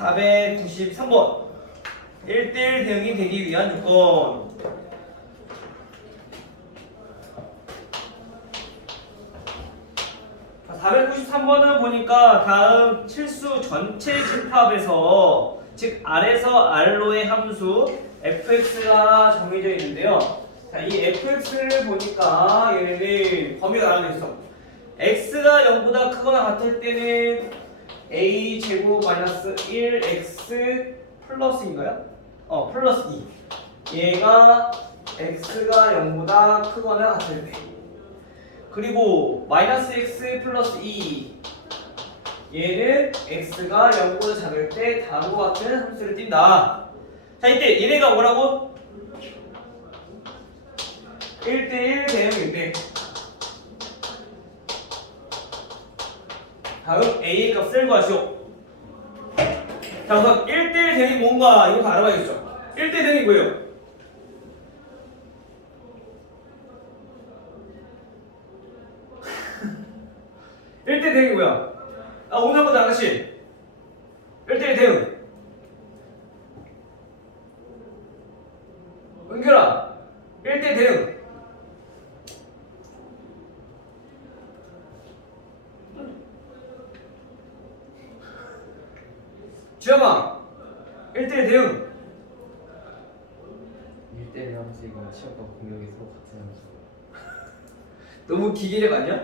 493번 1대1 대응이 되기 위한 요건. 자, 493번은 보니까 다음 칠수 전체 집합에서 즉 R에서 R로의 함수 fx가 정해져 있는데요. 자, 이 fx를 보니까 얘네는 범위가 나눠져 있어. x가 0보다 크거나 같을 때는 a 제곱 마이너스 1x 플러스인가요? 플러스 2. 얘가 x가 0보다 크거나 같을 때. 그리고 마이너스 x 플러스 2. 얘는 x가 0보다 작을 때 다음과 같은 함수를 띈다. 자, 이때 얘네가 뭐라고? 1대1 대응인데 다음 a의 값을 구하시오. 자, 우선 1대1 대응이 뭔가 이거 다 알아봐야겠죠. 1대1 대응이 뭐예요? (1대1 대응이 뭐야? 오늘 한번 아가씨 1대1 대응 은결아 1대1 대응 지영아 1대1 대응 1대1 함수 이거 취업과 공격이 서로 같은 함수. 너무 기계력 아니야?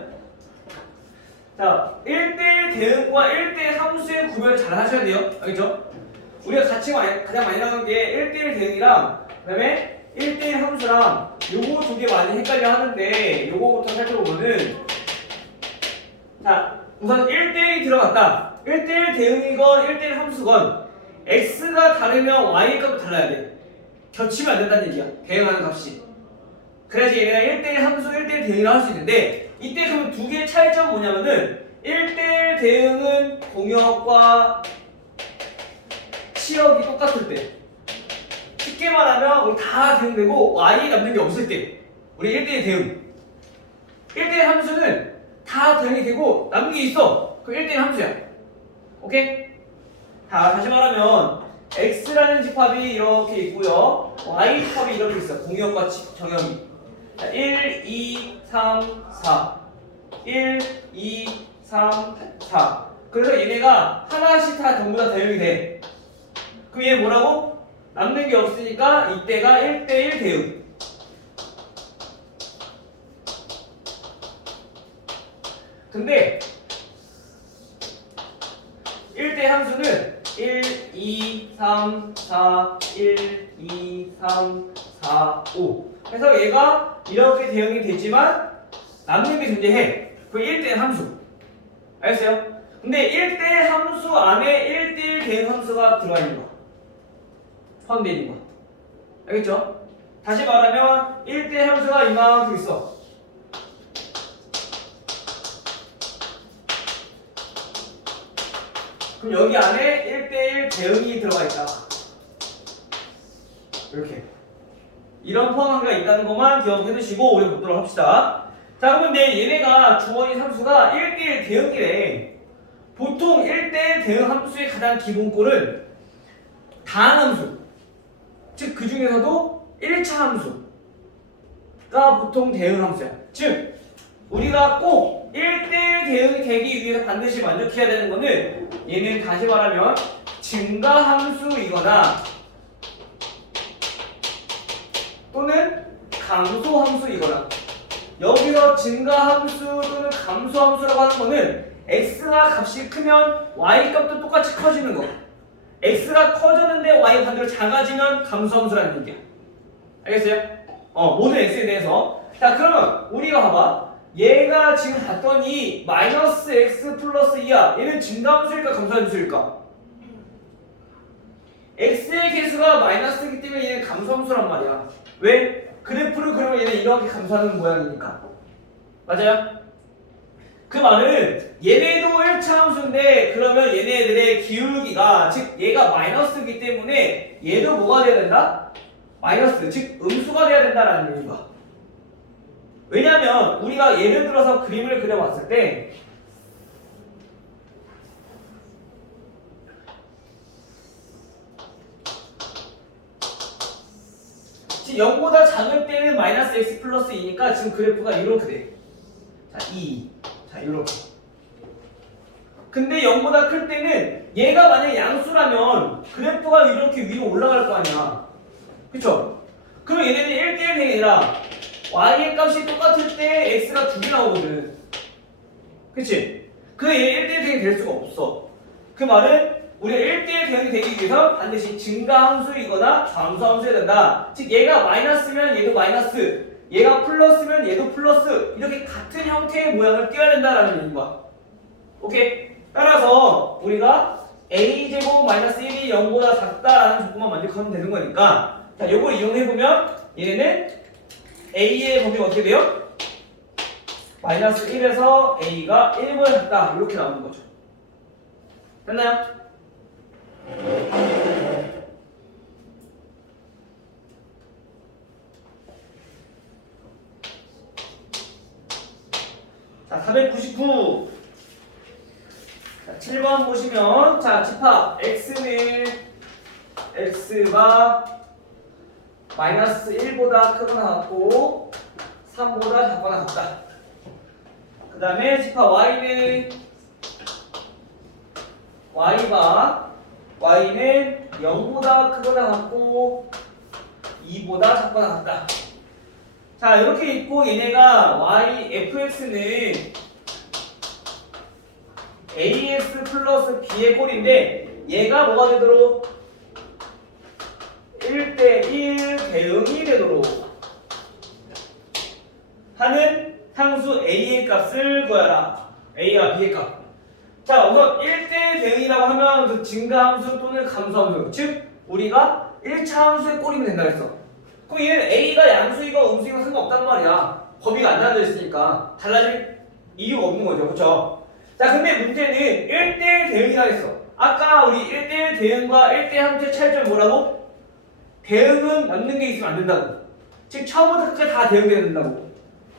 자, 1대1 대응과 1대1 함수의 구별을 잘 하셔야 돼요. 알겠죠? 우리가 가장 많이 나오는 게 1대1 대응이랑 그 다음에 1대1 함수랑 요거 두 개 많이 헷갈려 하는데 요거부터 살펴보면은 자, 우선 1대1이 들어갔다. 1대1 대응이건 1대1 함수건 x가 다르면 y의 값도 달라야 돼. 겹치면 안 된다는 얘기야. 대응하는 값이. 그래야지 얘네가 1대1 함수, 1대1 대응이라 할 수 있는데 이때 그럼 두 개의 차이점은 뭐냐면은 1대1 대응은 공역과 치역이 똑같을 때 쉽게 말하면 우리 다 대응되고 y 남는 게 없을 때 우리 1대1 대응 1대1 함수는 다 대응이 되고 남는 게 있어. 그럼 1대1 함수야. 오케이? 다시 말하면 x라는 집합이 이렇게 있고요. y 집합이 이렇게 있어. 공역과 정역이 1, 2, 3, 4 1, 2, 3, 4 그래서 얘네가 하나씩 다 전부 다 대응이 돼. 그럼 얘 뭐라고? 남는 게 없으니까 이때가 1대1 대응. 근데 1대1 함수는 1, 2, 3, 4, 1, 2, 3, 4, 5 그래서 얘가 이렇게 대응이 되지만 남는 게 존재해. 그 1대1 함수. 알겠어요? 근데 1대1 함수 안에 1대1 대응 함수가 들어가 있는 거야. 포함되어 있는 거야. 알겠죠? 다시 말하면 1대1 함수가 이만큼 있어. 그럼 여기 안에 1대1 대응이 들어가 있다. 이렇게. 이런 포함관계가 있다는 것만 기억해 두시고 우리 보도록 합시다. 자, 그러면 얘네가 주어진 함수가 1대1 대응이래. 보통 1대1 대응 함수의 가장 기본꼴은 다항함수. 즉, 그 중에서도 1차 함수가 보통 대응 함수야. 즉, 우리가 꼭 1대1 대응이 되기 위해서 반드시 만족해야 되는 거는 얘는 다시 말하면 증가함수이거나 또는 감소함수이거나 여기서 증가함수 또는 감소함수라고 하는 거는 x가 값이 크면 y 값도 똑같이 커지는 거. x가 커졌는데 y가 반대로 작아지면 감소함수라는 얘기야. 알겠어요? 모든 x에 대해서. 자, 그러면 우리가 봐봐. 얘가 지금 봤더니 마이너스 x 플러스 2야. 얘는 증가함수일까 감소함수일까? x의 개수가 마이너스이기 때문에 얘는 감소함수란 말이야. 왜? 그래프를 그러면 얘는 이렇게 감소하는 모양이니까. 맞아요? 그 말은 얘네도 1차 함수인데 그러면 얘네들의 기울기가 즉 얘가 마이너스이기 때문에 얘도 뭐가 돼야 된다? 마이너스 즉 음수가 돼야 된다라는 얘기가. 왜냐면 우리가 예를 들어서 그림을 그려봤을 때 지금 0보다 작을 때는 마이너스 x 플러스 2니까 지금 그래프가 이렇게 돼. 자, 2. 자, 이렇게. 근데 0보다 클 때는 얘가 만약에 양수라면 그래프가 이렇게 위로 올라갈 거 아니야. 그쵸? 그럼 얘네는 1대1 이 아니라 y의 값이 똑같을 때 x가 2개 나오거든. 그치? 그 얘 1대1 대응이 될 수가 없어. 그 말은 우리가 1대1 대응이 되기 위해서 반드시 증가함수이거나 감소함수여야 된다. 즉 얘가 마이너스면 얘도 마이너스, 얘가 플러스면 얘도 플러스, 이렇게 같은 형태의 모양을 띄어야 된다라는 얘기인 거야. 오케이? 따라서 우리가 a제곱 마이너스 1이 0보다 작다라는 조건만 만족하면 되는 거니까, 자, 이걸 이용해보면 얘네는 a의 범위가 어떻게 돼요? 마이너스 1에서 a가 1보다 작다, 이렇게 나오는 거죠. 됐나요? 자, 499. 자, 7번 보시면, 자, 집합 x는 x가 마이너스 1보다 크거나 같고 3보다 작거나 같다. 그 다음에 집합 y는 y는 0보다 크거나 같고 2보다 작거나 같다. 자, 이렇게 있고 얘네가 fx는 ax 플러스 b의 꼴인데 얘가 뭐가 되도록 1대1 대응이 되도록 하는 상수 a의 값을 구하라. a와 b의 값. 자, 우선 1대1 대응이라고 하면 그 증가함수 또는 감소함수, 즉 우리가 1차 함수의 꼴이면 된다 그랬어. 그럼 얘는 a가 양수이고 음수이고 상관없단 말이야. 범위가 안 나눠져 있으니까 달라질 이유가 없는 거죠. 그렇죠? 자, 근데 문제는 1대1 대응이라 했어. 아까 우리 1대1 대응과 1대1 함수의 차이점이 뭐라고? 대응은 남는 게 있으면 안 된다고. 즉 처음부터 끝까지 다 대응돼야 된다고.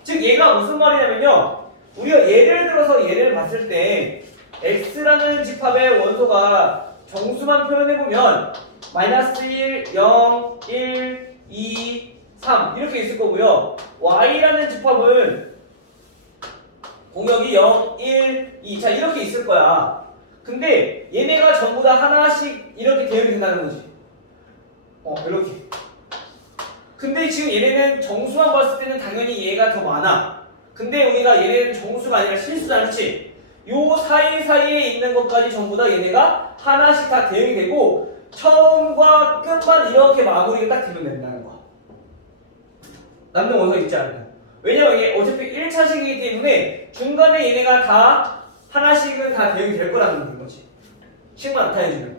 즉 얘가 무슨 말이냐면요, 우리가 예를 들어서 얘를 봤을 때 x라는 집합의 원소가 정수만 표현해보면 마이너스 1, 0, 1, 2, 3 이렇게 있을 거고요. y라는 집합은 공역이 0, 1, 2 자 이렇게 있을 거야. 근데 얘네가 전부 다 하나씩 이렇게 대응이 된다는 거지. 이렇게. 근데 지금 얘네는 정수만 봤을 때는 당연히 얘가 더 많아. 근데 우리가 얘네는 정수가 아니라 실수잖아, 그치? 요 사이사이에 있는 것까지 전부 다 얘네가 하나씩 다 대응이 되고 처음과 끝만 이렇게 마무리가 딱 되면 된다는 거야. 남는 원소 있지 않으면. 왜냐면 이게 어차피 1차식이기 때문에 중간에 얘네가 다 하나씩은 다 대응이 될 거라는 거지. 식만 나타내주면.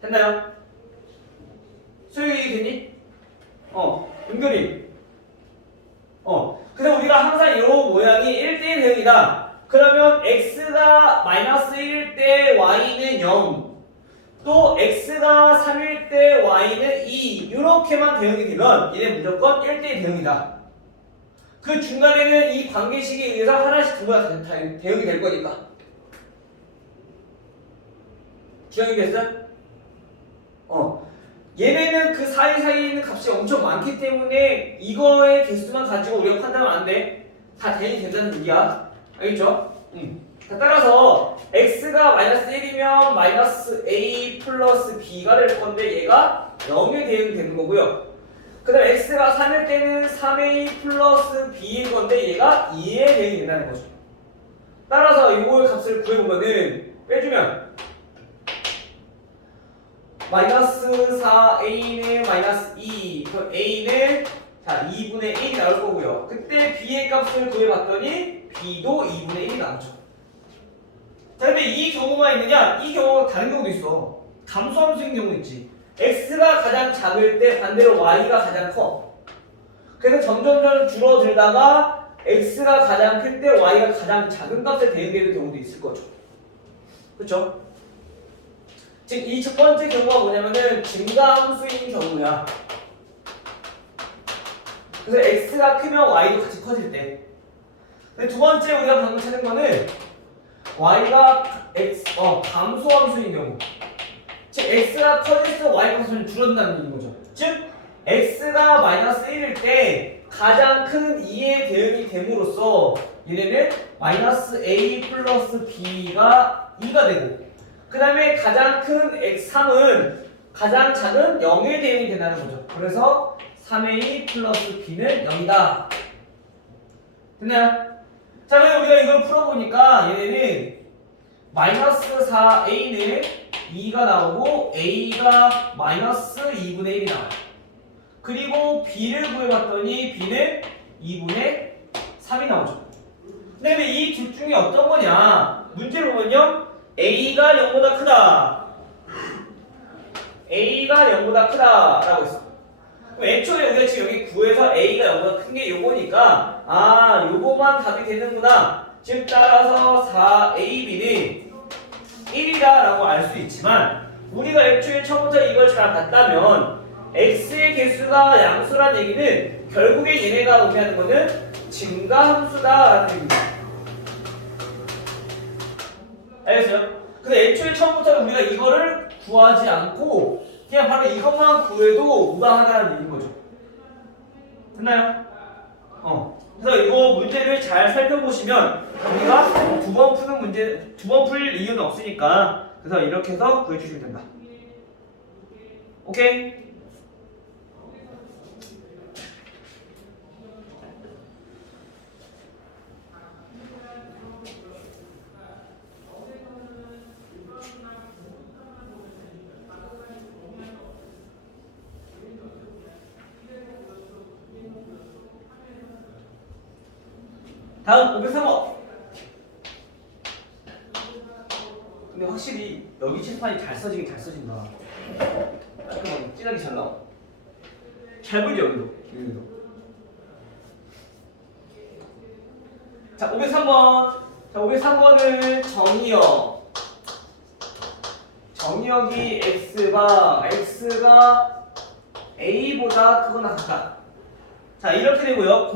됐나요? 수익이 됐니? 은결이. 그래서 우리가 항상 이 모양이 1대1 대응이다. 그러면 x가 마이너스 1일 때 y는 0, 또 x가 3일 때 y는 2 이렇게만 대응이 되면 얘는 무조건 1대1 대응이다. 그 중간에는 이 관계식에 의해서 하나씩 두가 다 대응이 될 거니까. 기억이 됐어? 얘네는 그 사이사이에 있는 값이 엄청 많기 때문에 이거의 개수만 가지고 우리가 판단하면 안 돼. 다 대응이 된다는 얘기야. 알겠죠? 자, 따라서 x가 마이너스 1이면 마이너스 a 플러스 b가 될 건데 얘가 0에 대응이 되는 거고요. 그 다음 x가 3일 때는 3a 플러스 b인 건데 얘가 2에 대응이 된다는 거죠. 따라서 이거의 값을 구해보면은 빼주면 마이너스 4a는 마이너스 2 그럼 a는 자 2분의 1이 나올 거고요. 그때 b의 값을 구해봤더니 b도 2분의 1이 나오죠. 자, 근데 이 경우가 있느냐? 이 경우가 다른 경우도 있어. 감소함수인 경우 있지. x가 가장 작을 때 반대로 y가 가장 커. 그래서 점점 줄어들다가 x가 가장 클 때 y가 가장 작은 값에 대응되는 경우도 있을 거죠. 그렇죠? 즉 이 첫 번째 경우가 뭐냐면은 증가함수인 경우야. 그래서 x가 크면 y도 같이 커질 때. 근데 두 번째 우리가 방금 찾은 거는 y가 감소함수인 경우. 즉 x가 커질수록 y가 줄어든다는 얘기인 거죠. 즉 x가 마이너스 1일 때 가장 큰 2의 대응이 됨으로써 얘네는 마이너스 a 플러스 b가 2가 되고 그 다음에 가장 큰 x3은 가장 작은 0의 대응이 된다는 거죠. 그래서 3a 플러스 b는 0이다. 됐나요? 자, 그럼 우리가 이걸 풀어보니까 얘네는 마이너스 4a는 2가 나오고 a가 마이너스 2분의 1이 나와요. 그리고 b를 구해봤더니 b는 2분의 3이 나오죠. 근데 이 둘 중에 어떤 거냐? 문제를 보면요. a가 0보다 크다. a가 0보다 크다 라고 했어. 그럼 애초에 우리가 지금 여기 구해서 a가 0보다 큰 게 요거니까 아 요거만 답이 되는구나. 즉 따라서 4ab는 1이다 라고 알 수 있지만 우리가 애초에 처음부터 이걸 잘 봤다면 x의 개수가 양수란 얘기는 결국에 얘네가 의미하는 거는 증가함수다 라는 얘기입니다. 알겠어요? 근데 애초에 처음부터 우리가 이거를 구하지 않고 그냥 바로 이것만 구해도 무방하다는 얘기인 거죠. 됐나요? 그래서 이거 문제를 잘 살펴보시면 우리가 두 번 푸는 문제, 두 번 풀 이유는 없으니까 그래서 이렇게 해서 구해주시면 된다. 오케이? 다음 503번. 근데 확실히 여기 칠판이 잘 써지긴 잘 써진다. 깔끔하게 진하게 잘 나와. 잘 보이죠 여기도. 여기도. 자 503번. 자 503번은 정의역. 정의역이 x가 a보다 크거나 같다. 자 이렇게 되고요.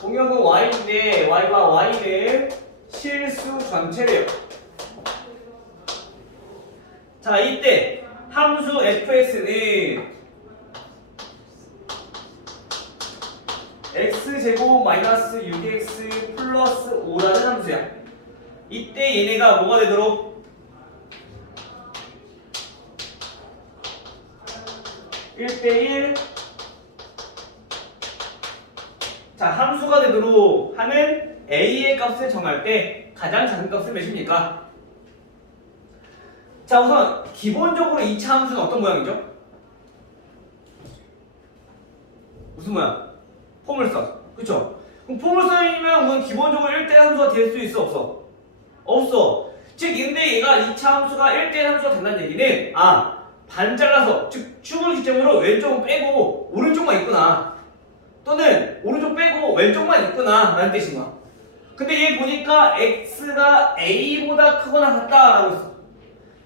공역은 y인데 y가 y는 실수 전체래요. 자 이때 함수 fx는 x제곱 마이너스 6x 플러스 5라는 함수야. 이때 얘네가 뭐가 되도록 1대1 자 함수가 되도록 하는 a의 값을 정할 때 가장 작은 값은 몇입니까? 자 우선 기본적으로 2차 함수는 어떤 모양이죠? 무슨 모양? 포물선 그쵸? 그럼 포물선이면 우선 기본적으로 1대1 함수가 될 수 있어 없어? 없어. 즉 근데 얘가 2차 함수가 1대1 함수가 된다는 얘기는 반 잘라서 즉 축을 기점으로 왼쪽은 빼고 오른쪽만 있구나. 또는 오른쪽 빼고 왼쪽만 있구나 라는 뜻인 거야. 근데 얘 보니까 x가 a보다 크거나 같다 라고 했어.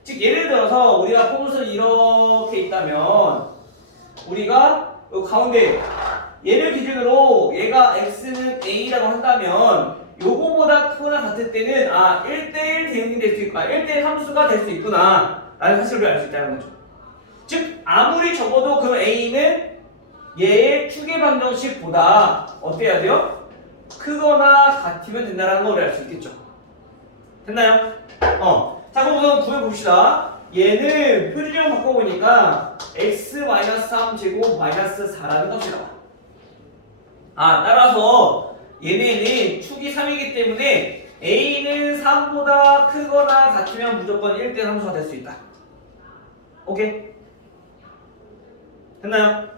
즉 예를 들어서 우리가 포물선이 이렇게 있다면 우리가 요 가운데 얘를 기준으로 얘가 x는 a라고 한다면 요거보다 크거나 같을 때는 1대1 대응이 될 수 있구나 1대1 함수가 될 수 있구나 라는 사실을 알 수 있다는 거죠. 즉 아무리 적어도 그 a는 얘의 축의 방정식보다 어때야 돼요? 크거나 같으면 된다는 걸 알 수 있겠죠. 됐나요? 자 그럼 우선 구해봅시다. 얘는 표준형 바꿔보니까 x-3 제곱 마이너스 4라는 값이 나와. 따라서 얘네는 축이 3이기 때문에 a는 3보다 크거나 같으면 무조건 1대 함수가 될 수 있다. 오케이? 됐나요?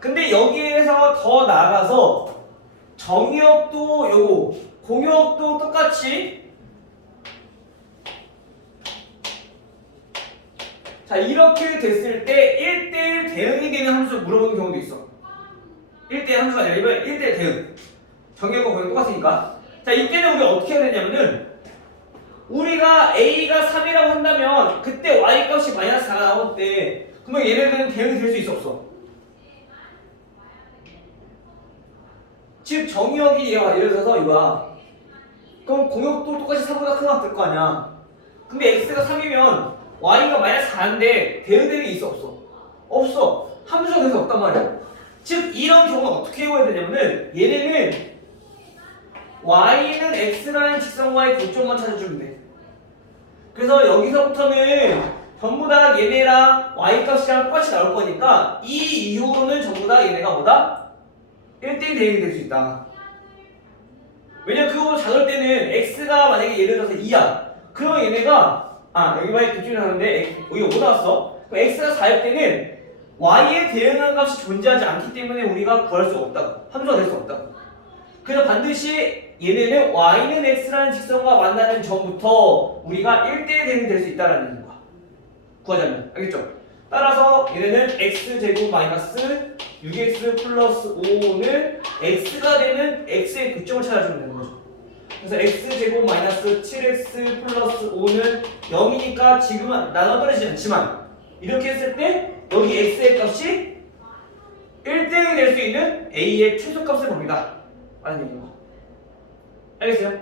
근데 여기에서 더 나아가서 정의역도 요거 공역도 똑같이 자 이렇게 됐을 때 1대1 대응이 되는 함수 물어보는 경우도 있어. 1대1 함수가 아니라 이번 1대1 대응 정의역과 공역 똑같으니까 자 이때는 우리가 어떻게 해야 되냐면은 우리가 a가 3이라고 한다면 그때 y 값이 마이너스 4가 나올 때 그러면 얘네들은 대응이 될 수 있어 없어? 즉 정의역이 얘가 예를 들어서 이거야. 그럼 공역도 똑같이 3보다 크거나 될 거 아니야. 근데 x가 3이면 y가 마이너스 4인데 대응되는 게 있어 없어? 없어. 함수가 계속 없단 말이야. 즉 이런 경우는 어떻게 해야 되냐면은 얘네는 y는 x라는 직선과의 교점만 찾아주면 돼. 그래서 여기서부터는 전부 다 얘네랑 y 값이랑 똑같이 나올 거니까 이 이후로는 전부 다 얘네가 뭐다? 1대1 대응이 될 수 있다. 왜냐면 그거 작을 때는 x가 만약에 예를 들어서 2야. 그러면 얘네가 여기 봐야 교점이 나오는데 여기 5 나왔어. 그럼 x가 4일 때는 y에 대응하는 값이 존재하지 않기 때문에 우리가 구할 수가 없다고. 함수가 될 수 없다고. 그래서 반드시 얘네는 y는 x라는 직선과 만나는 전부터 우리가 1대1 대응이 될 수 있다는 거야. 구하자면. 알겠죠? 따라서 얘네는 x제곱 마이너스 6x 플러스 5는 x가 되는 x의 교점을 찾아주면 되는 거죠. 그래서 x제곱 마이너스 7x 플러스 5는 0이니까 지금은 나눠 떨어지지 않지만 이렇게 했을 때 여기 x의 값이 1등이 될 수 있는 a의 최소값을 봅니다. 라는 얘기인 거. 알겠어요?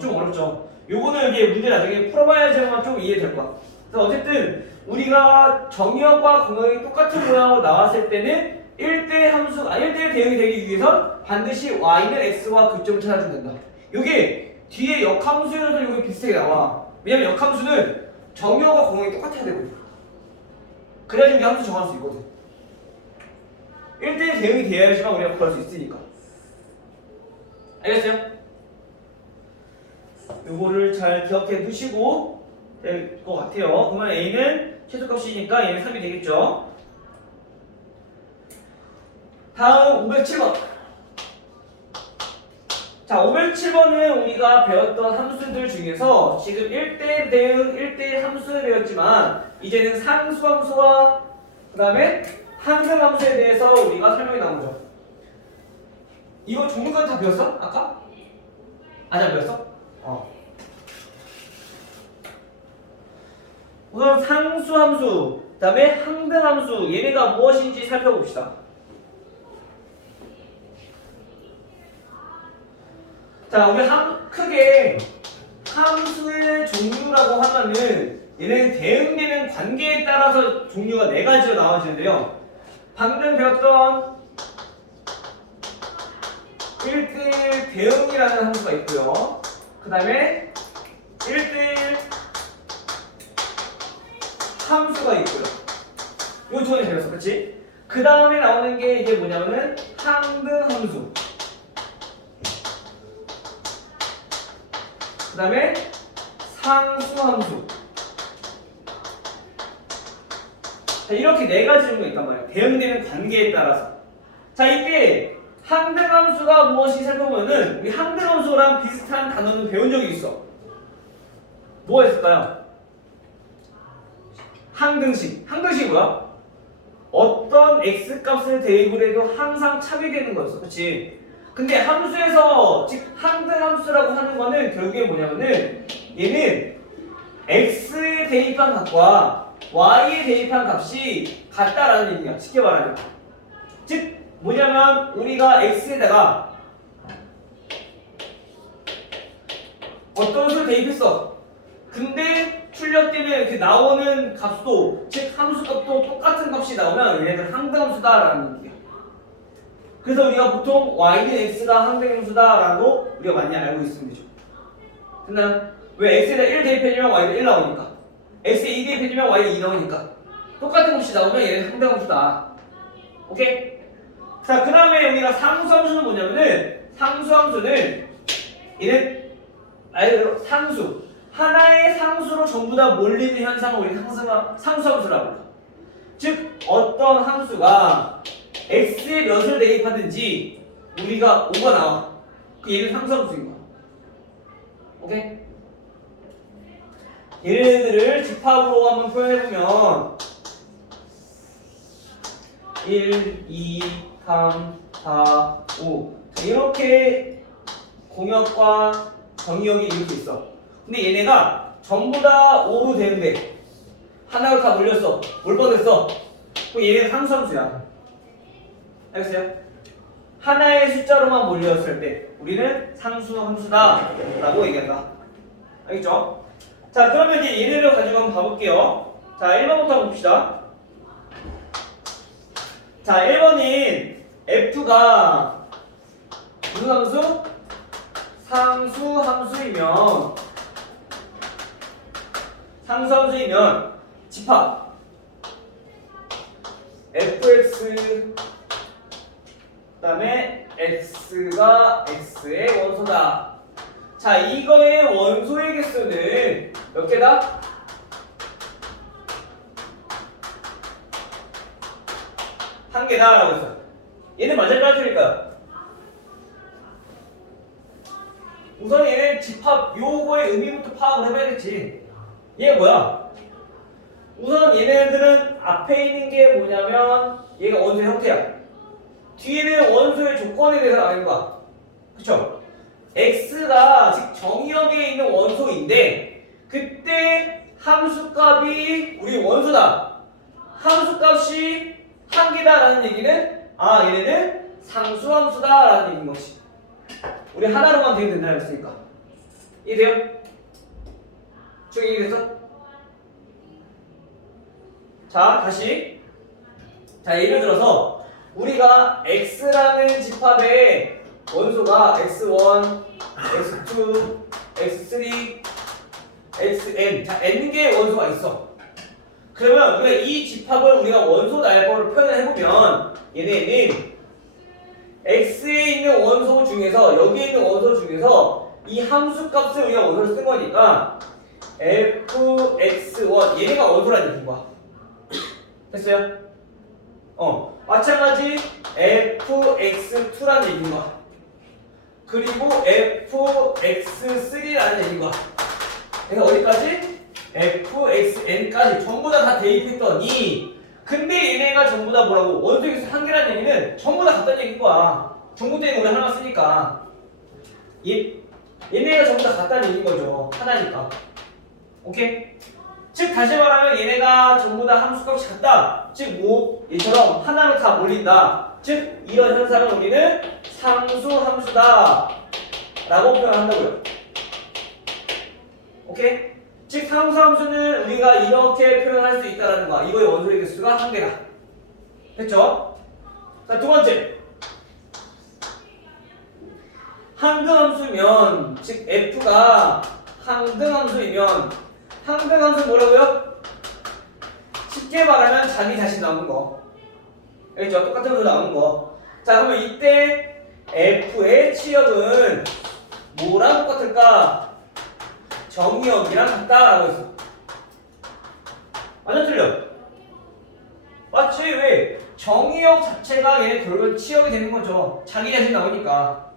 좀 어렵죠? 요거는 이게 문제 나중에 풀어봐야지만 좀 이해될 거야. 그래서 어쨌든 우리가 정의역과 공역이 똑같은 모양으로 나왔을 때는 1대1 대응이 되기 위해선 반드시 y는 x와 교점을 찾아주면 된다. 요게 뒤에 역함수에서도 요게 비슷하게 나와. 왜냐면 역함수는 정의역과 공역이 똑같아야 되거든. 그래야지 우리 함수 정할 수 있거든. 1대1 대응이 돼야지만 우리가 구할 수 있으니까. 알겠어요? 요거를 잘 기억해 두시고 될 것 같아요. 그러면 a는 최소값이니까 얘는 3이 되겠죠. 다음 507번. 자, 507번은 우리가 배웠던 함수들 중에서 지금 1대1 대응, 1대1 함수를 배웠지만 이제는 상수함수와 그 다음에 항등함수에 대해서 우리가 설명이 나오죠. 이거 종류까지 다 배웠어? 아까? 안 배웠어? 우선 상수함수, 그 다음에 항등함수 얘네가 무엇인지 살펴봅시다. 자, 우리 크게 함수의 종류라고 하면은 얘는 대응되는 관계에 따라서 종류가 4가지로 나와지는데요. 방금 배웠던 1대1 대응이라는 함수가 있고요. 그 다음에 1대1 함수가 있고요. 요 두 가지 배웠어, 그치? 그 다음에 나오는 게 이게 뭐냐면은 항등함수. 그 다음에 상수함수. 자, 이렇게 4가지 정도가 있단 말이에요. 대응되는 관계에 따라서. 자, 이때 항등함수가 무엇인지 살펴보면은 우리 항등함수랑 비슷한 단어는 배운 적이 있어. 뭐가 있을까요? 항등식. 항등식이 뭐야? 어떤 x값을 대입을 해도 항상 차비되는 거였어. 그치? 근데 함수에서 즉 항등함수라고 하는 거는 결국에 뭐냐면은 얘는 x에 대입한 값과 y에 대입한 값이 같다라는 얘기야. 쉽게 말하면. 즉 뭐냐면 우리가 x에다가 어떤 수를 대입했어. 근데 출력 때문에 그 나오는 값도 즉 함수 값도 똑같은 값이 나오면 얘네들 항등함수다라는 얘기야. 그래서 우리가 보통 y는 x가 항등함수다라고 우리가 많이 알고 있으면 되죠. 됐나요? 왜 x에다 1 대입해주면 y는 1 나오니까, x에 2 대입해주면 y는 2 나오니까 똑같은 값이 나오면 얘는 항등함수다. 오케이? 자, 그 다음에 우리가 상수함수는 뭐냐면은 상수함수는 얘는 말 그대로 상수, 하나의 상수로 전부 다 몰리는 현상을 우리 상수함수라고 해요. 즉 어떤 함수가 x에 몇을 대입하든지 우리가 5가 나와. 얘는 상수함수인 거야. 오케이? 얘네들을 집합으로 한번 표현해보면 1, 2, 3, 4, 5 자, 이렇게 공역과 정의역이 이렇게 있어. 근데 얘네가 전부 다 5로 되는데 하나로 다 몰렸어. 뭘 뻔했어? 그럼 얘는 상수함수야. 알겠어요? 하나의 숫자로만 몰렸을 때 우리는 상수함수다 라고 얘기한다. 알겠죠? 자, 그러면 이제 얘네를 가지고 한번 봐볼게요. 자, 1번부터 봅시다. 자, 1번인 F가 무슨 함수? 상수 함수이면 집합 fx 그다음에 x가 x의 원소다. 자, 이거의 원소의 개수는 몇 개다? 한 개다라고 했어. 얘는 맞을까요, 틀릴까요? 우선 얘는 집합 요거의 의미부터 파악을 해봐야겠지. 얘가 뭐야? 우선 얘네들은 앞에 있는 게 뭐냐면 얘가 원소의 형태야. 뒤에는 원소의 조건에 대해서 나오는 거야. 그쵸? x가 즉 정의역에 있는 원소인데 그때 함수값이 우리 원소다. 함수값이 한 개다라는 얘기는 얘네는 상수함수다라는 얘기인 것이. 우리 하나로만 되면 된다 했으니까. 이해돼요? 쭉 이해됐어? 자, 다시. 자, 예를 들어서 우리가 x라는 집합의 원소가 x1, x2, x3, xn. 자, n개의 원소가 있어. 그러면 우리가 이 집합을 우리가 원소 날보를 표현해보면 얘네는 x에 있는 원소 중에서 여기에 있는 원소 중에서 이 함수 값을 우리가 원소를 쓴 거니까 fx1 얘네가 원소라는 얘기인 거야. 됐어요? 마찬가지 fx2라는 얘기인 거야. 그리고 fx3라는 얘기인 거야. 그래서 어디까지? fxn까지 전부 다 대입했더니 근데 얘네가 전부 다 뭐라고? 원소의 개수 한 개라는 얘기는 전부 다 같다는 얘기인 거야. 전부 때는 우리 하나만 쓰니까 얘네가 전부 다 같다는 얘기인 거죠. 하나니까. 오케이? 즉 다시 말하면 얘네가 전부 다 함수값이 같다. 즉 얘처럼 하나로 다 몰린다. 즉 이런 현상을 우리는 상수함수다 라고 표현한다고요. 오케이? 즉 상수함수는 우리가 이렇게 표현할 수 있다는 거야. 이거의 원소의 개수가 한 개다. 됐죠? 자, 두 번째. 항등함수면 즉 f가 항등함수이면 항등함수는 뭐라고요? 쉽게 말하면 자기 자신 나오는 거. 알겠죠? 똑같은 거 나오는 거. 자, 그러면 이때 f의 치역은 뭐랑 똑같을까? 정의역이랑 같다라고 했어. 완전 틀려. 맞지? 왜? 정의역 자체가 얘네 결국 치역이 되는 거죠. 자기 자신 나오니까.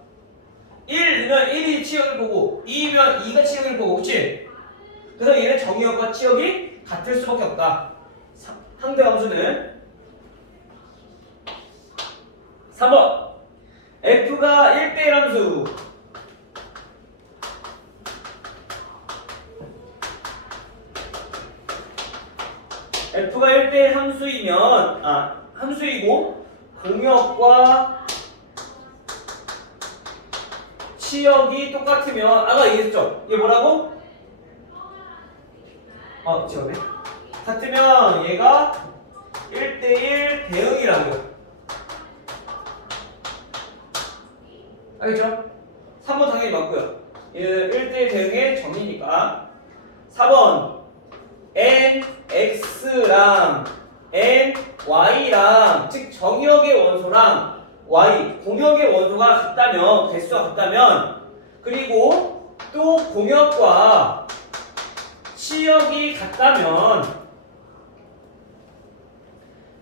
1면 1이 치역일 거고 2면 2가 치역일 거고, 그치? 그래서 얘는 정의역과 치역이 같을 수밖에 없다. 항등함수는 3번 f가 1대1 함수 f가 1대1 함수이면 함수이고 공역과 치역이 똑같으면 아까 얘기했죠? 이게 뭐라고? 지웠네. 같으면 얘가 1대1 대응이라고요. 알겠죠? 3번 당연히 맞고요. 얘는 1대1 대응의 정의니까. 4번 nx랑 ny랑 즉 정역의 원소랑 y 공역의 원소가 같다면 개수가 같다면 그리고 또 공역과 치역이 같다면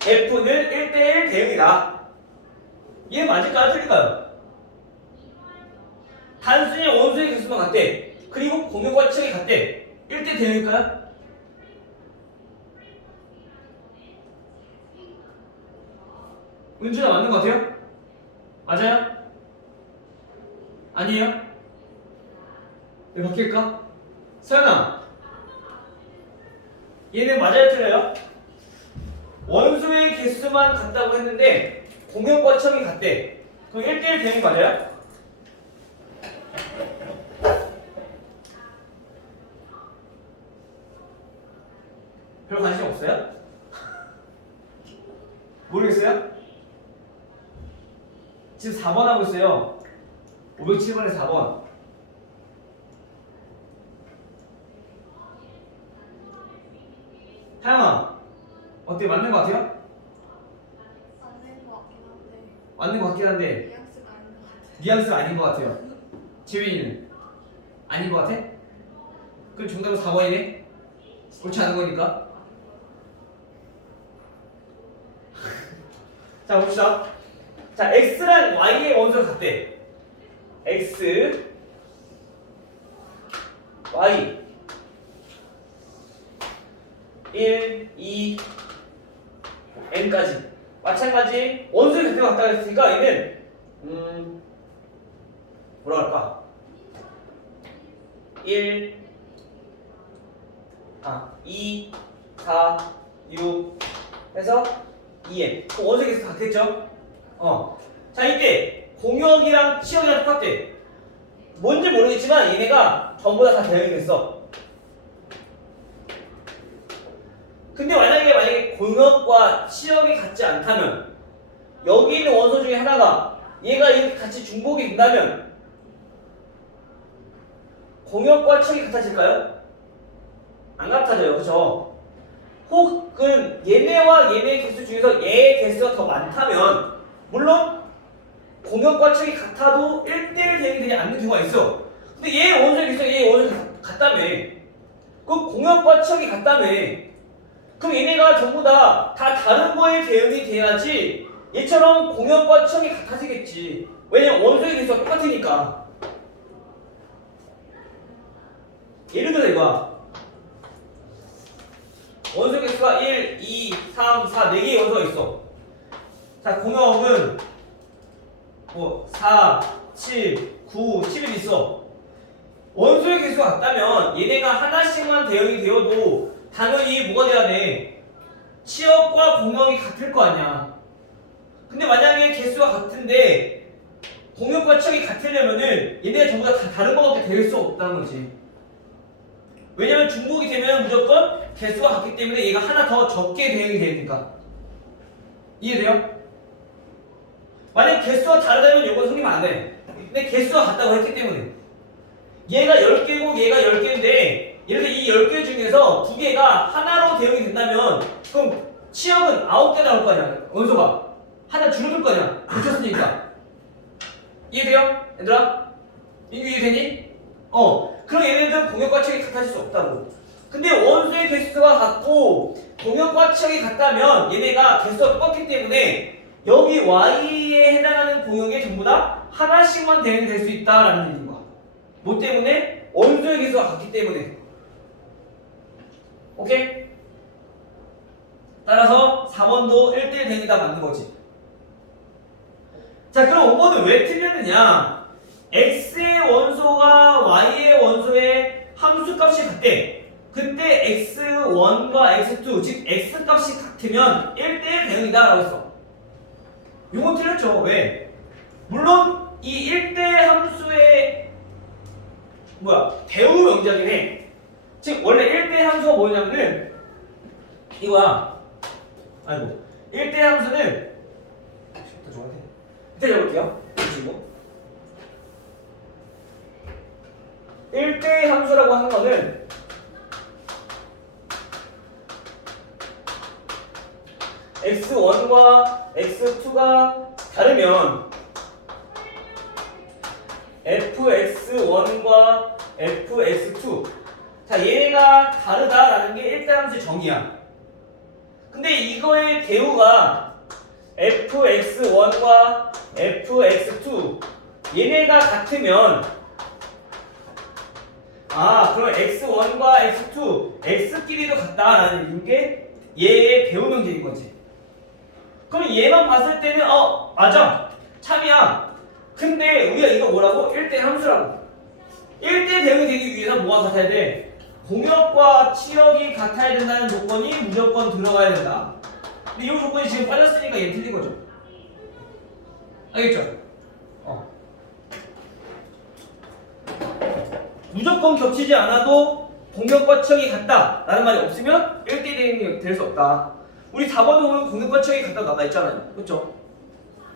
f는 1대1 대응이다. 이게 맞을까요? 틀릴까요? 단순히 원소의 개수만 같대. 그리고 공역과 치역이 같대. 1대 대응일까요? 은준아 맞는 것 같아요? 맞아요? 아니에요? 왜 바뀔까? 서연아 얘는 맞아요 틀려요? 원소의 개수만 같다고 했는데 공역과 치역이 같대. 그럼 1대1 대응이 맞아요? 별 관심 없어요? 모르겠어요? 지금 4번 하고 있어요. 507번에 4번. 하영아, 어때? 맞는 것 같아요? 맞는 것 같긴 한데 맞는 것 같긴 한데 뉘앙스가 아닌 것 같아요. 뉘앙스가 아닌 것 같아요. 지민이는 아닌 것 같아? 그럼 정답은 4번이네? 옳지 않은 거니까. 자, 봅시다. 자, x랑 y의 원소가 같대. x, y 1, 2, n까지 마찬가지 원소의 곁에 같다 했으니까 얘는 뭐라 할까? 2, 4, 6 해서 2n 원소의 곁에 같겠죠? 자, 이때 공역이랑 치역이랑 똑같대. 뭔지 모르겠지만 얘네가 전부 다 대응이 됐어. 근데 만약에 공역과 치역이 같지 않다면 여기 있는 원소 중에 하나가 얘가 이렇게 같이 중복이 된다면 공역과 치역이 같아질까요? 안 같아져요. 그쵸? 혹은 얘네와 얘네 개수 중에서 얘의 개수가 더 많다면 물론 공역과 치역이 같아도 1대1 대응이 되지 않는 경우가 있어. 근데 얘 원소의 개수가 얘 원소가 같다며. 그럼 공역과 치역이 같다며. 그럼 얘네가 전부 다 다른 거에 대응이 돼야지 얘처럼 공역과 치역이 같아지겠지. 왜냐면 원소의 개수가 똑같으니까. 예를 들어 이거야. 원소의 개수가 1, 2, 3, 4, 4개의 원소가 있어. 자, 공역은 뭐 4, 7, 9, 11 있어. 원소의 개수가 같다면 얘네가 하나씩만 대응이 되어도 당연히 뭐가 돼야 돼? 치역과 공역이 같을 거 아니야. 근데 만약에 개수가 같은데 공역과 치역이 같으려면은 얘네가 전부 다 다른 거밖에 될 수 없다는 거지. 왜냐면 중복이 되면 무조건 개수가 같기 때문에 얘가 하나 더 적게 대응이 되니까. 이해돼요? 만약 개수가 다르다면 이건 성립 안 돼. 근데 개수가 같다고 했기 때문에 얘가 10개고 얘가 10개인데 이렇게 이 10개 중에서 2개가 하나로 대응이 된다면 그럼 치역은 9개 나올 거 아니야. 원소가 하나 줄어들 거 아니야. 붙였으니까. 이해돼요? 얘들아? 이거 이해되니? 그럼 얘네들은 공역과 치역이 같아질 수 없다고. 근데 원소의 개수가 같고 공역과 치역이 같다면 얘네가 개수가 똑같기 때문에 여기 y에 해당하는 공역에 전부 다 하나씩만 대응이 될 수 있다라는 얘기인 거야. 뭐 때문에? 원소의 개수가 같기 때문에. 오케이? 따라서 4번도 1대1 대응이다 맞는 거지. 자, 그럼 5번은 왜 틀렸느냐? x의 원소가 y의 원소의 함수값이 같대. 그때 x1과 x2 즉 x값이 같으면 1대1 대응이다 라고 했어. 이건 틀렸죠. 왜? 물론 이 1대 함수의 대우 명작이긴 해. 즉 원래 1대 함수가 뭐냐면은 이거야. 1대 함수는 더 좋아해. 이따 적을게요. 그리고 1대 함수라고 하는 거는 x1과 x2가 다르면 fx1과 fx2 자 얘네가 다르다라는 게 1대 함수의 정의야. 근데 이거의 대우가 fx1과 fx2 얘네가 같으면 그럼 x1과 x2 x끼리도 같다라는 게 얘의 대우 명제인 거지. 그럼 얘만 봤을 때는 맞아 참이야. 근데 우리가 이거 뭐라고? 1대 함수라고. 1대 대응이 되기 위해서 뭐가 같아야 돼? 공역과 치역이 같아야 된다는 조건이 무조건 들어가야 된다. 근데 이 조건이 지금 빠졌으니까 얘는 틀린 거죠. 알겠죠? 무조건 겹치지 않아도 공역과 치역이 같다라는 말이 없으면 1대 1대1 대응이 될 수 없다. 우리 4번도 보면 공격과 치역이 갖다 나가 있잖아요. 그렇죠?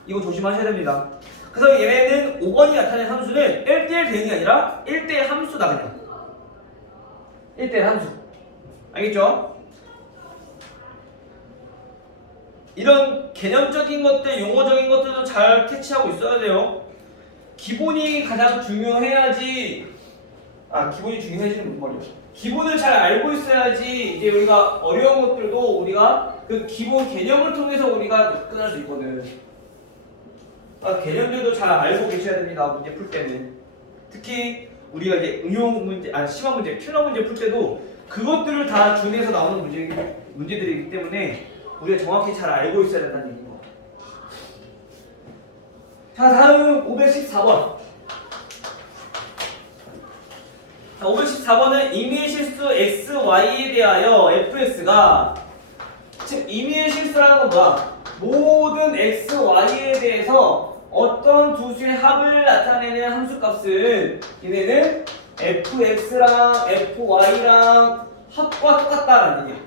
이거 조심하셔야 됩니다. 그래서 얘네는 5번이 나타낸 함수는 1대1 대응이 아니라 1대1 함수다 그냥. 1대1 함수. 알겠죠? 이런 개념적인 것들, 용어적인 것들도 잘 캐치하고 있어야 돼요. 기본이 가장 중요해야지. 기본이 중요해지는 무슨 말이야? 기본을 잘 알고 있어야지 이제 우리가 어려운 것들도 우리가 그 기본 개념을 통해서 우리가 접근할 수 있거든. 개념들도 잘 알고 계셔야 됩니다. 문제 풀 때는. 특히 우리가 이제 응용 문제, 심화 문제, 킬러 문제 풀 때도 그것들을 다 준해서 나오는 문제들이기 때문에 우리가 정확히 잘 알고 있어야 된다는 얘기입니다. 자, 다음 514번. 자, 514번은 임의의 실수 x, y에 대하여 fx가, 즉 임의의 실수라는 건 뭐야? 모든 x, y에 대해서 어떤 두 수의 합을 나타내는 함수값은 얘네는 fx랑 fy랑 합과 똑같다라는 얘기야.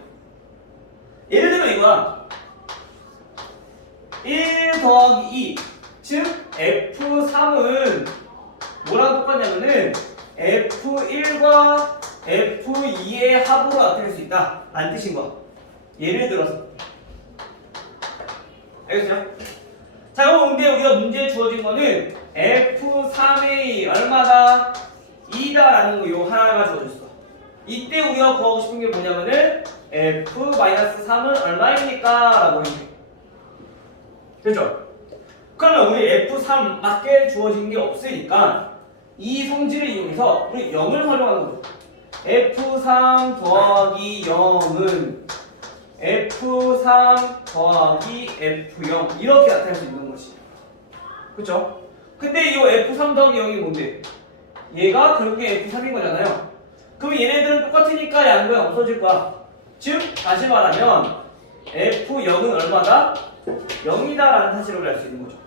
예를 들면 이거야. 1 더하기 2, 즉 f3은 뭐랑 똑같냐면은 f1과 f2의 합으로 나타낼 수 있다 라는 뜻인 거야. 예를 들어서. 알겠어요? 자, 그럼 근데 우리가 문제에 주어진 거는 f3의 얼마다? 2다 라는 거 요 하나가 주어졌어. 이때 우리가 구하고 싶은 게 뭐냐면은 f-3은 얼마입니까? 라고 했는데. 그렇죠? 그러면 우리 f3 밖에 주어진 게 없으니까 이 성질을 이용해서 우리 0을 활용하는 거죠. f3 더하기 0은 f3 더하기 f0 이렇게 나타낼 수 있는 거지. 그쵸? 근데 이 f3 더하기 0이 뭔데? 얘가 결국에 f3인 거잖아요. 그럼 얘네들은 똑같으니까 양변 없어질 거야. 즉 다시 말하면 f0은 얼마다? 0이다 라는 사실을 알 수 있는 거죠.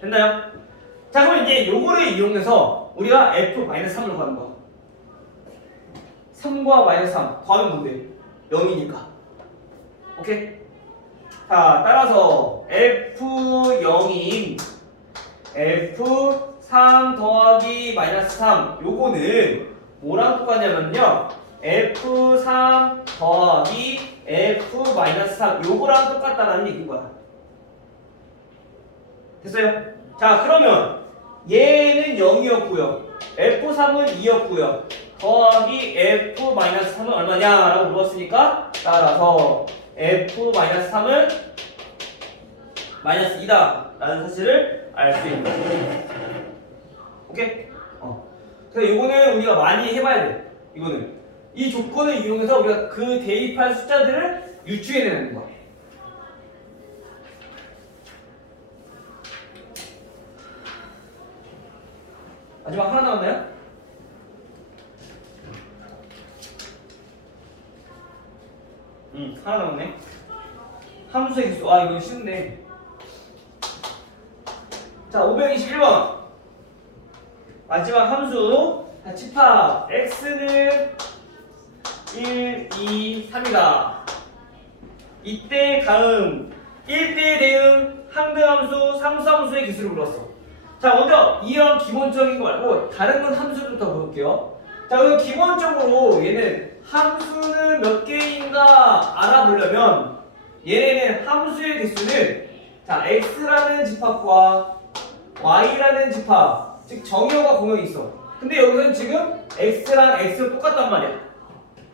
됐나요? 자, 그럼 이제 요거를 이용해서 우리가 f-3을 구하는 거야. 3과 -3 더하면 뭔데? 0이니까. 오케이? 자, 따라서 f0인 f3 더하기 -3 요거는 뭐랑 똑같냐면요 f3 더하기 f-3 요거랑 똑같다라는 얘기인 거야. 됐어요? 자, 그러면 얘는 0이었고요 f3은 2였고요 더하기 f-3은 얼마냐 라고 물었으니까 따라서 f-3은 -2다 라는 사실을 알 수 있는 거죠. 오케이? 그래서 이거는 우리가 많이 해봐야 돼. 이거는 이 조건을 이용해서 우리가 그 대입할 숫자들을 유추해내는 거야. 마지막 하나 남았나요? 하나 남았네. 함수의 개수. 이거 쉽네. 자, 521번. 마지막 함수. 자, 집합. x는 1, 2, 3이다. 이때 다음 1대 대응 항등함수, 상수함수의 기술을 물었어. 자, 먼저 이런 기본적인 거 말고 다른 건 함수부터 볼게요. 자, 그럼 기본적으로 얘는 함수는 몇 개인가 알아보려면 얘네는 함수의 개수는 자, x라는 집합과 y라는 집합, 즉 정의어가 공역이 있어. 근데 여기서는 지금 x랑 x가 똑같단 말이야.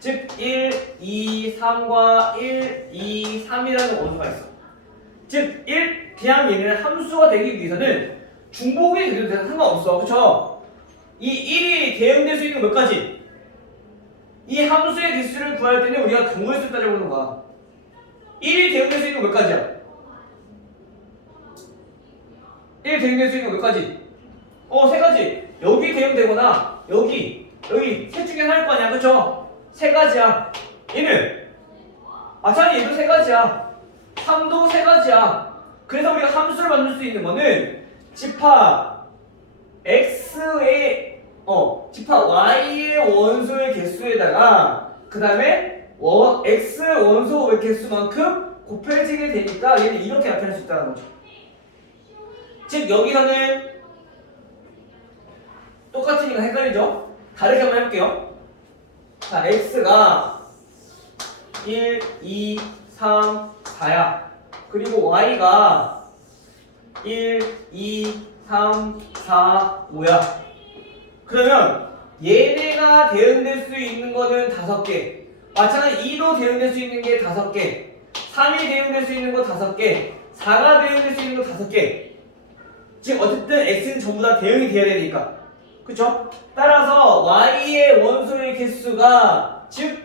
즉 1, 2, 3과 1, 2, 3이라는 원소가 있어. 즉 1, 그냥 얘네는 함수가 되기 위해서는 중복이 돼도 상관없어. 그쵸? 이 1이 대응될 수 있는 몇 가지? 이 함수의 개수를 구할 때는 우리가 근거의 수 따져보는 거야. 1이 대응될 수 있는 몇 가지야? 1 대응될 수 있는 몇 가지? 세 가지. 여기 대응되거나 여기 셋 중에 하나일 거 아니야. 그쵸? 세 가지야. 얘는 마찬가지 얘도 세 가지야. 3도 세 가지야. 그래서 우리가 함수를 만들 수 있는 거는 집합 x의 집합 y의 원소의 개수에다가 그 다음에 x 원소 개수만큼 곱해지게 되니까 얘는 이렇게 나타낼 수 있다는 거죠. 즉 여기서는 똑같으니까 헷갈리죠? 다르게 한번 해볼게요. 자, x가 1, 2, 3, 4야. 그리고 y가 1, 2, 3, 4, 5야. 그러면 얘네가 대응될 수 있는 거는 5개. 마찬가지 2로 대응될 수 있는 게 5개. 3이 대응될 수 있는 거 5개. 4가 대응될 수 있는 거 5개. 지금 어쨌든 x는 전부 다 대응이 되어야 되니까. 그쵸? 따라서 y의 원소의 개수가 즉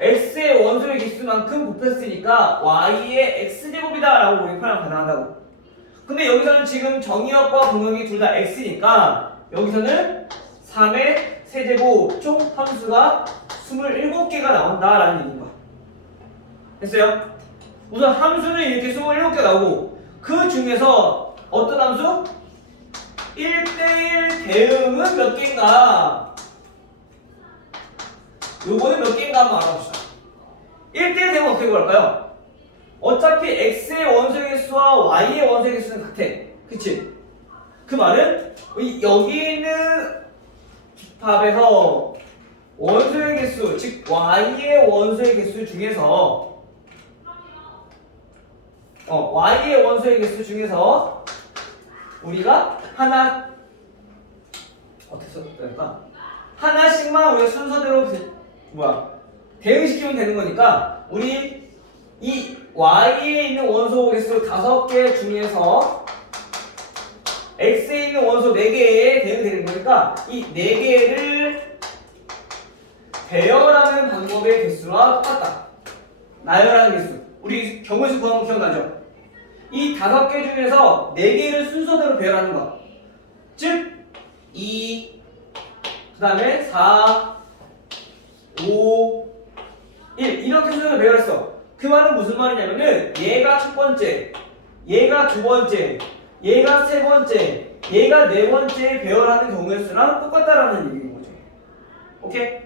x의 원소의 개수만큼 곱했으니까 y의 x제곱이다 라고 우리 표현 가능하다고. 근데 여기서는 지금 정의역과 공역이 둘 다 x니까 여기서는 3의 세제곱 총 함수가 27개가 나온다라는 얘기인 거야. 됐어요? 우선 함수는 이렇게 27개 나오고 그 중에서 어떤 함수? 1대1 대응은 몇 개인가? 요거는 몇 개인가 한번 알아봅시다. 1대1 대응은 어떻게 구할까요? 어차피 x의 원소의 개수와 y의 원소의 개수는 같아. 그치? 그 말은 여기 있는 집합에서 원소의 개수, 즉 y의 원소의 개수 중에서 y의 원소의 개수 중에서 우리가 하나 어떻게 써야 하나씩만 우리가 순서대로 대응시키면 되는 거니까 우리 이 y에 있는 원소 개수 5개 중에서 x에 있는 원소 4개에 대응되는 거니까 이 4개를 배열하는 방법의 개수와 똑같다. 나열하는 개수. 우리 경우에서 구한 거 기억나죠? 이 5개 중에서 4개를 순서대로 배열하는 거. 즉 2, 그 다음에 4, 5, 1 이렇게 순서대로 배열했어. 그 말은 무슨 말이냐면은 얘가 첫 번째, 얘가 두 번째, 얘가 세 번째, 얘가 네 번째 배열하는 경우의 수랑 똑같다라는 얘기인 거죠. 오케이?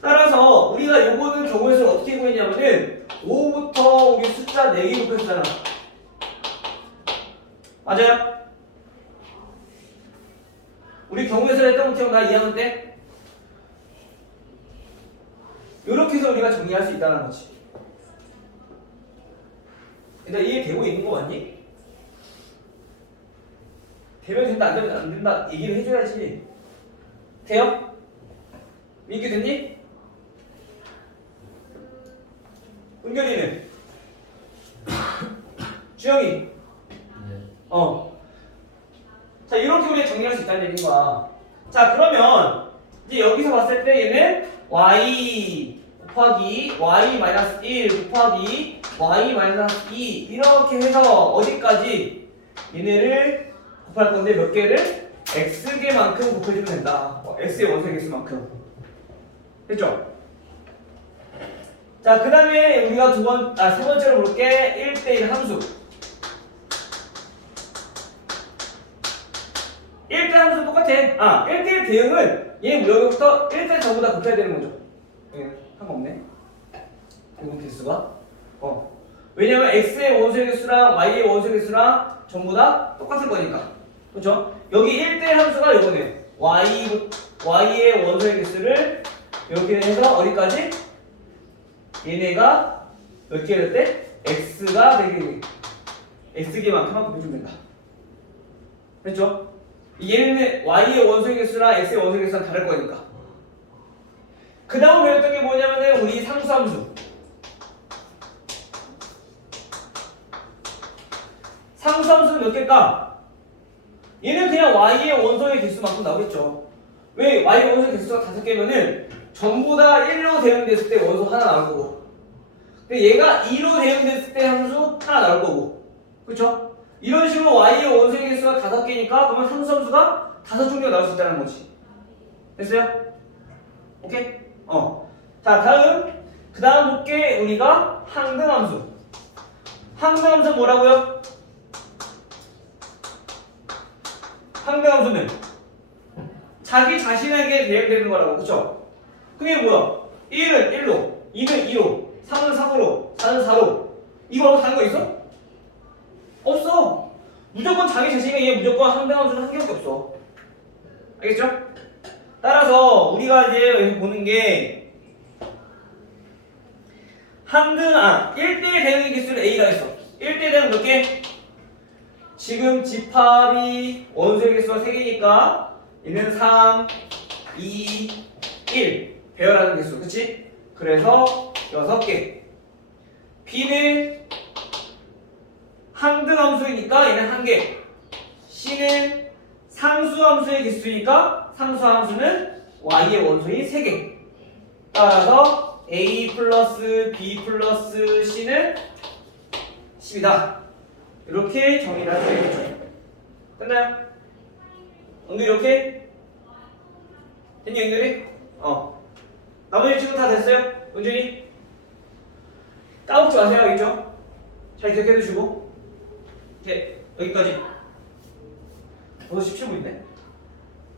따라서 우리가 요거는 경우의 수를 어떻게 구했냐면은 5부터 우리 숫자 4개 곱했잖아. 맞아요? 우리 경우의 수를 했던 거 기억나? 2학년 때? 요렇게 해서 우리가 정리할 수 있다는 거지. 일단 이해되고 있는 거 맞니? 되면 된다, 안 되면 안 된다 얘기를 해줘야지. 돼요? 민규 됐니? 은결이는? 주영이? 네. 자, 이렇게 우리가 정리할 수 있다는 얘기인 거야. 자, 그러면 이제 여기서 봤을 때 얘는 y 곱하기 y-1 곱하기 y-2 이렇게 해서 어디까지 얘네를 곱할 건데 몇 개를? x개만큼 곱해주면 된다. x의 원소의 개수만큼. 됐죠? 자, 그 다음에 우리가 세 번째로 볼게. 1대1 함수. 1대1 함수 똑같아. 1대1 대응은 얘 여기부터 1대 전부 다 곱해야 되는 거죠. 상관없네. 이건 개수가. 왜냐면 x의 원소의 개수랑 y의 원소의 개수랑 전부 다 똑같은 거니까. 그렇죠? 여기 1대1 함수가 이거네요. y의 원소의 개수를 이렇게 해서 어디까지? 얘네가 몇 개를 때? x가 4개. x개만큼만 곱해주면 된다. 그렇죠? 얘는 y의 원소의 개수랑 x의 원소의 개수랑 다를 거니까. 그 다음 배웠던 게 뭐냐면은 우리 상수함수. 상수함수는 몇 개일까? 얘는 그냥 y의 원소의 개수만큼 나오겠죠. 왜? y의 원소의 개수가 5개면은 전부 다 1로 대응됐을 때 원소 하나 나올 거고, 근데 얘가 2로 대응됐을 때 함수 하나 나올 거고, 그쵸? 이런 식으로 y의 원소의 개수가 5개니까 그러면 상수함수가 5종류가 나올 수 있다는 거지. 됐어요? 오케이? 자, 그 다음 볼게. 우리가 항등함수. 항등함수는 뭐라고요? 항등함수는 자기 자신에게 대응되는 거라고. 그쵸? 그게 뭐야? 1은 1로, 2는 2로, 3은 3으로, 4는 4로. 이거 말고 다른 거 있어? 없어. 무조건 자기 자신이 얘 무조건 상대함 수는 한 개밖에 없어. 알겠죠? 따라서 우리가 이제 여기서 보는 게 1대1 대응의 개수를 A라 했어. 1대1 대응 몇 개? 지금 집합이 원소의 개수가 3개니까 얘는 3, 2, 1 배열하는 개수, 그치? 그래서 6개. B는 항등함수이니까 얘는 1개. C는 상수함수의 개수이니까 상수함수는 Y의 원소인 3개. 따라서 A 플러스 B 플러스 C는 10이다. 이렇게 정의를 할 수 있겠죠. 끝나요? 연결 이렇게? 됐니 연결이? 나머지 친구 다 됐어요? 은준이? 까먹지 마세요, 알겠죠? 잘 기억해 두시고. 오케이, 여기까지. 벌써 17분이네.